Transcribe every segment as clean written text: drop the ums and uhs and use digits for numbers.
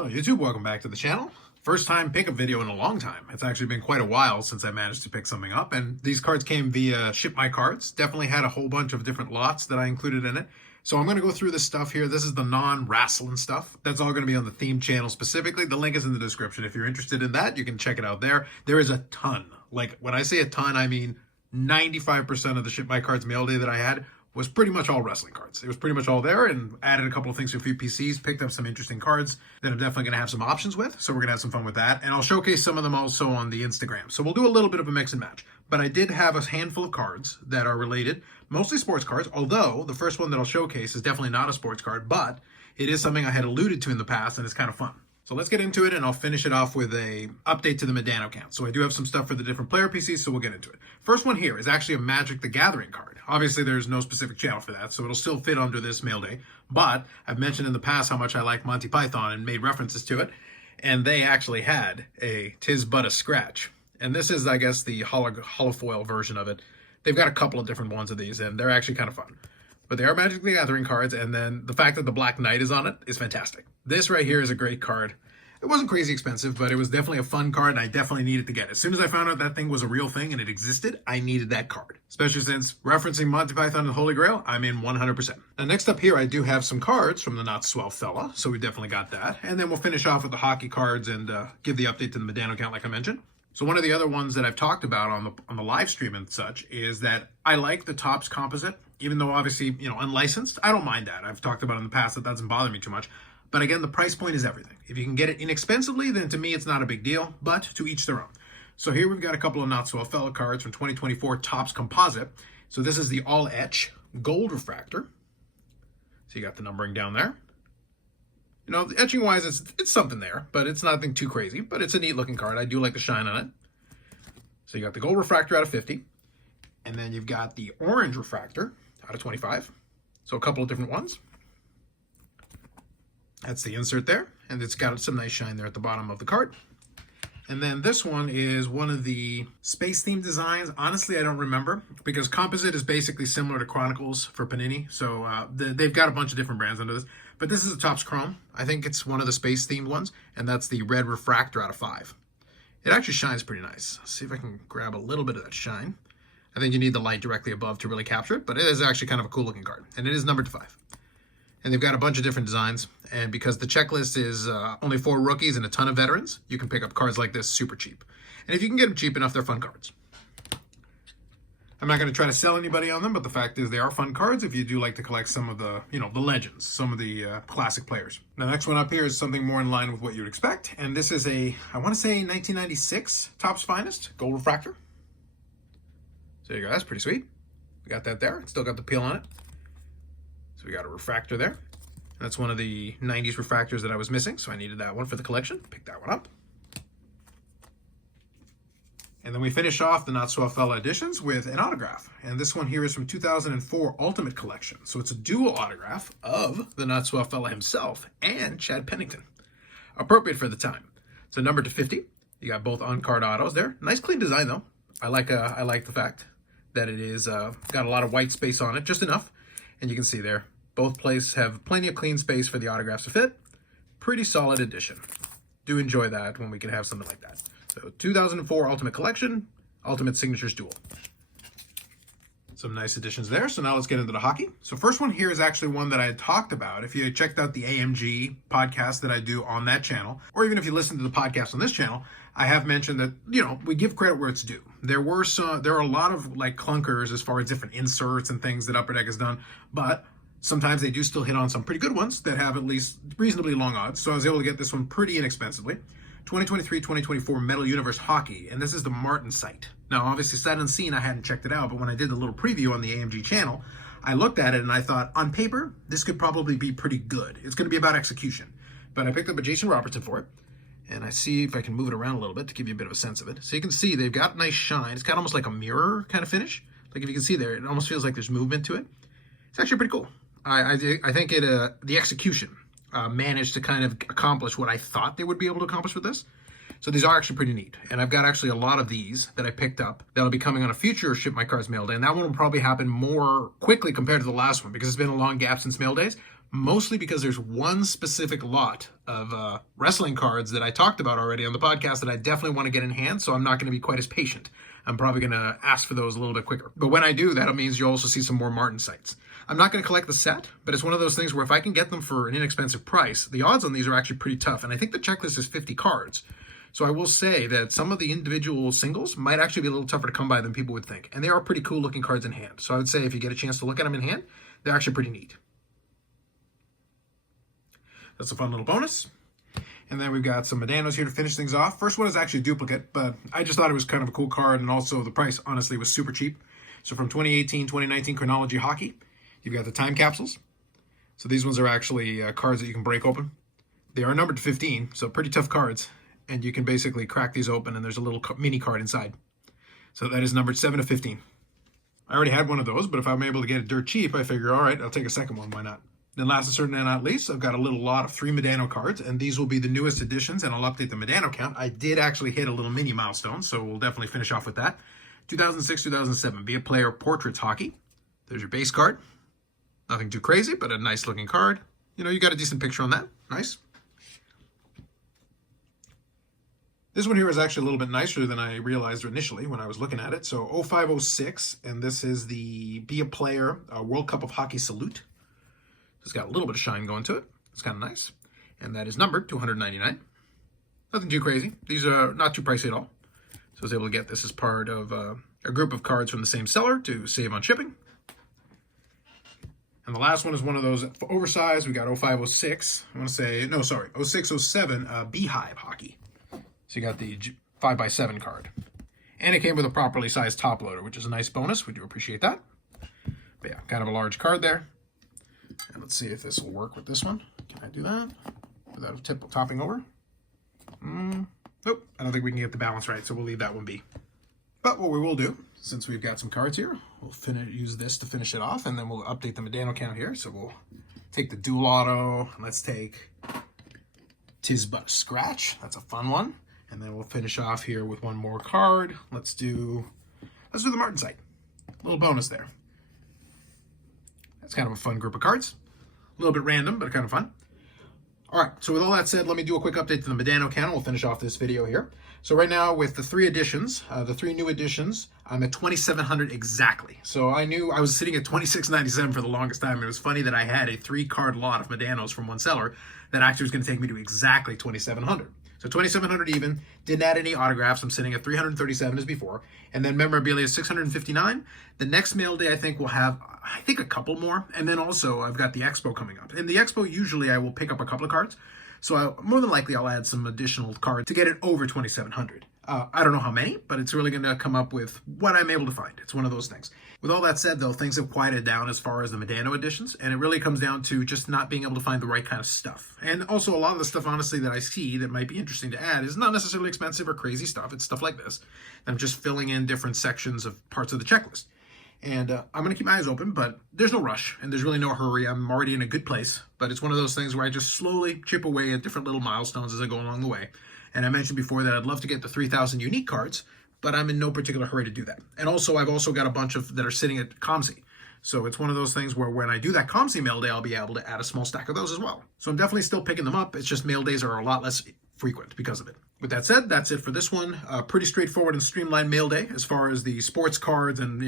Hello YouTube, welcome back to the channel. First time pickup video in a long time. It's actually been quite a while since I managed to pick something up, and these cards came via ShipmyCards. Definitely had a whole bunch of different lots that I included in it. So I'm going to go through this stuff here. This is the non-wrestling stuff. That's all going to be on the theme channel specifically. The link is in the description. If you're interested in that, you can check it out there. There is a ton. Like, when I say a ton, I mean 95% of the ShipmyCards mail day that I had was pretty much all wrestling cards. It was pretty much all there, and added a couple of things to a few PCs, picked up some interesting cards that I'm definitely going to have some options with, so we're going to have some fun with that, and I'll showcase some of them also on the Instagram. So we'll do a little bit of a mix and match, but I did have a handful of cards that are related, mostly sports cards, although the first one that I'll showcase is definitely not a sports card, but it is something I had alluded to in the past, and it's kind of fun. So let's get into it, and I'll finish it off with a update to the Medano account. So I do have some stuff for the different player PCs, so we'll get into it. First one here is actually a Magic the Gathering card. Obviously, there's no specific channel for that, so it'll still fit under this mail day. But I've mentioned in the past how much I like Monty Python and made references to it, and they actually had a Tis But a Scratch. And this is, I guess, the holofoil version of it. They've got a couple of different ones of these, and they're actually kind of fun. But they are Magic the Gathering cards, and then the fact that the Black Knight is on it is fantastic. This right here is a great card. It wasn't crazy expensive, but it was definitely a fun card, and I definitely needed to get it. As soon as I found out that thing was a real thing and it existed, I needed that card. Especially since referencing Monty Python and the Holy Grail, I'm in 100%. Now, next up here, I do have some cards from the Not Swell Fella, so we definitely got that. And then we'll finish off with the hockey cards and give the update to the Medano account like I mentioned. So one of the other ones that I've talked about on the live stream and such is that I like the Topps composite, even though obviously, unlicensed. I don't mind that. I've talked about in the past that doesn't bother me too much. But again, the price point is everything. If you can get it inexpensively, then to me, it's not a big deal, but to each their own. So here we've got a couple of Not So Fellow cards from 2024 Topps Composite. So this is the All Etch Gold Refractor. So you got the numbering down there. Etching-wise, it's something there, but it's nothing too crazy. But it's a neat-looking card. I do like the shine on it. So you got the Gold Refractor out of 50. And then you've got the Orange Refractor out of 25. So a couple of different ones. That's the insert there, and it's got some nice shine there at the bottom of the card. And then this one is one of the space-themed designs. Honestly, I don't remember, because Composite is basically similar to Chronicles for Panini, so they've got a bunch of different brands under this. But this is a Topps Chrome. I think it's one of the space-themed ones, and that's the Red Refractor out of 5. It actually shines pretty nice. Let's see if I can grab a little bit of that shine. I think you need the light directly above to really capture it, but it is actually kind of a cool-looking card, and it is numbered to 5. And they've got a bunch of different designs. And because the checklist is only 4 rookies and a ton of veterans, you can pick up cards like this super cheap. And if you can get them cheap enough, they're fun cards. I'm not going to try to sell anybody on them, but the fact is they are fun cards if you do like to collect some of the, the legends, some of the classic players. Now, the next one up here is something more in line with what you'd expect. And this is I want to say 1996 Topps Finest Gold Refractor. So there you go. That's pretty sweet. We got that there. It's still got the peel on it. So we got a refractor there. That's one of the 90s refractors that I was missing, so I needed that one for the collection. Pick that one up. And then we finish off the Not So Fella editions with an autograph. And this one here is from 2004 Ultimate Collection. So it's a dual autograph of the Not So Fella himself and Chad Pennington. Appropriate for the time. So numbered to 50. You got both on-card autos there. Nice clean design though. I like the fact that it is got a lot of white space on it, just enough. And you can see there, both places have plenty of clean space for the autographs to fit. Pretty solid edition. Do enjoy that when we can have something like that. So 2004 Ultimate Collection, Ultimate Signatures Duel. Some nice additions there. So now let's get into the hockey. So first one here is actually one that I had talked about. If you checked out the AMG podcast that I do on that channel, or even if you listen to the podcast on this channel, I have mentioned that, we give credit where it's due. There are a lot of clunkers as far as different inserts and things that Upper Deck has done, but sometimes they do still hit on some pretty good ones that have at least reasonably long odds. So I was able to get this one pretty inexpensively. 2023-2024 Metal Universe Hockey, and this is the Martin site. Now, obviously, sight unseen, I hadn't checked it out, but when I did the little preview on the AMG channel, I looked at it and I thought, on paper, this could probably be pretty good. It's going to be about execution. But I picked up a Jason Robertson for it, and I see if I can move it around a little bit to give you a bit of a sense of it. So you can see they've got nice shine. It's got almost like a mirror kind of finish. Like if you can see there, it almost feels like there's movement to it. It's actually pretty cool. I think the execution managed to kind of accomplish what I thought they would be able to accomplish with this. So these are actually pretty neat. And I've got actually a lot of these that I picked up that'll be coming on a future ShipmyCards mail day. And that one will probably happen more quickly compared to the last one because it's been a long gap since mail days. mostly because there's one specific lot of wrestling cards that I talked about already on the podcast that I definitely want to get in hand, so I'm not going to be quite as patient. I'm probably going to ask for those a little bit quicker. But when I do, that means you'll also see some more Martensites. I'm not going to collect the set, but it's one of those things where if I can get them for an inexpensive price, the odds on these are actually pretty tough. And I think the checklist is 50 cards. So I will say that some of the individual singles might actually be a little tougher to come by than people would think. And they are pretty cool looking cards in hand. So I would say if you get a chance to look at them in hand, they're actually pretty neat. That's a fun little bonus. And then we've got some Medanos here to finish things off. First one is actually a duplicate, but I just thought it was kind of a cool card, and also the price, honestly, was super cheap. So from 2018, 2019 Chronology Hockey, you've got the time capsules. So these ones are actually cards that you can break open. They are numbered to 15, so pretty tough cards. And you can basically crack these open, and there's a little mini card inside. So that is numbered 7 to 15. I already had one of those, but if I'm able to get it dirt cheap, I figure, all right, I'll take a second one, why not? Then last and certainly not least, I've got a little lot of 3 Medano cards, and these will be the newest additions, and I'll update the Medano count. I did actually hit a little mini milestone, so we'll definitely finish off with that. 2006-2007, Be a Player Portraits Hockey. There's your base card. Nothing too crazy, but a nice looking card. You know, you got a decent picture on that. Nice. This one here is actually a little bit nicer than I realized initially when I was looking at it. So 05-06, and this is the Be a Player World Cup of Hockey Salute. It's got a little bit of shine going to it. It's kind of nice. And that is numbered to 199. Nothing too crazy. These are not too pricey at all. So I was able to get this as part of a group of cards from the same seller to save on shipping. And the last one is one of those oversized. We got 05-06. I want to say, no, sorry, 06-07 Beehive Hockey. So you got the 5x7 card. And it came with a properly sized top loader, which is a nice bonus. We do appreciate that. But yeah, kind of a large card there. And let's see if this will work with this one. Can I do that without a topping over? Nope, I don't think we can get the balance right, so we'll leave that one be. But what we will do, since we've got some cards here, we'll use this to finish it off, and then we'll update the Medano count here. So we'll take the dual auto, and let's take Tis But a Scratch. That's a fun one. And then we'll finish off here with one more card. Let's do the Martensite. A little bonus there. It's kind of a fun group of cards. A little bit random, but kind of fun. All right, so with all that said, let me do a quick update to the Medano count. We'll finish off this video here. So right now with the 3 additions, the 3 new additions, I'm at 2,700 exactly. So I knew I was sitting at 2697 for the longest time. It was funny that I had a 3-card lot of Medanos from one seller that actually was going to take me to exactly 2,700. So 2,700 even, didn't add any autographs. I'm sitting at 337 as before. And then memorabilia is 659. The next mail day, I think, will have, a couple more. And then also, I've got the Expo coming up. In the Expo, usually I will pick up a couple of cards. So more than likely, I'll add some additional cards to get it over 2,700. I don't know how many, but it's really going to come up with what I'm able to find. It's one of those things. With all that said, though, things have quieted down as far as the Medano editions, and it really comes down to just not being able to find the right kind of stuff. And also, a lot of the stuff, honestly, that I see that might be interesting to add is not necessarily expensive or crazy stuff. It's stuff like this. I'm just filling in different sections of parts of the checklist. And I'm going to keep my eyes open, but there's no rush, and there's really no hurry. I'm already in a good place, but it's one of those things where I just slowly chip away at different little milestones as I go along the way. And I mentioned before that I'd love to get the 3,000 unique cards, but I'm in no particular hurry to do that. And also, I've also got a bunch of that are sitting at COMC. So it's one of those things where when I do that COMC mail day, I'll be able to add a small stack of those as well. So I'm definitely still picking them up. It's just mail days are a lot less frequent because of it. With that said, that's it for this one. Pretty straightforward and streamlined mail day as far as the sports cards and,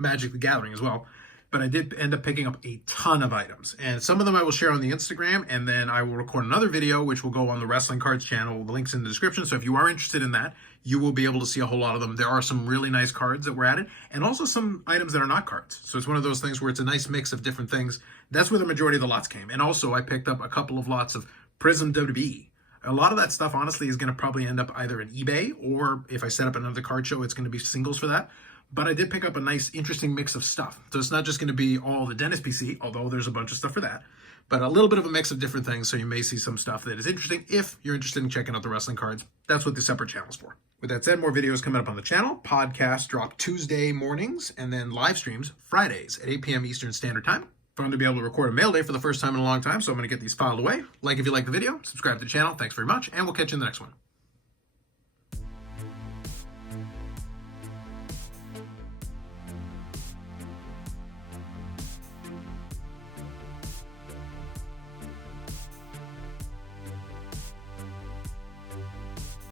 Magic the Gathering as well. But I did end up picking up a ton of items. And some of them I will share on the Instagram, and then I will record another video, which will go on the Wrestling Cards channel. The link's in the description. So if you are interested in that, you will be able to see a whole lot of them. There are some really nice cards that were added, and also some items that are not cards. So it's one of those things where it's a nice mix of different things. That's where the majority of the lots came. And also, I picked up a couple of lots of Prism WWE. A lot of that stuff, honestly, is going to probably end up either in eBay, or if I set up another card show, it's going to be singles for that. But I did pick up a nice, interesting mix of stuff. So it's not just going to be all the Dennis PC, although there's a bunch of stuff for that, but a little bit of a mix of different things. So you may see some stuff that is interesting if you're interested in checking out the wrestling cards. That's what the separate channel is for. With that said, more videos coming up on the channel. Podcasts drop Tuesday mornings, and then live streams Fridays at 8 p.m. Eastern Standard Time. Fun to be able to record a mail day for the first time in a long time, so I'm going to get these filed away. Like if you like the video, subscribe to the channel. Thanks very much, and we'll catch you in the next one.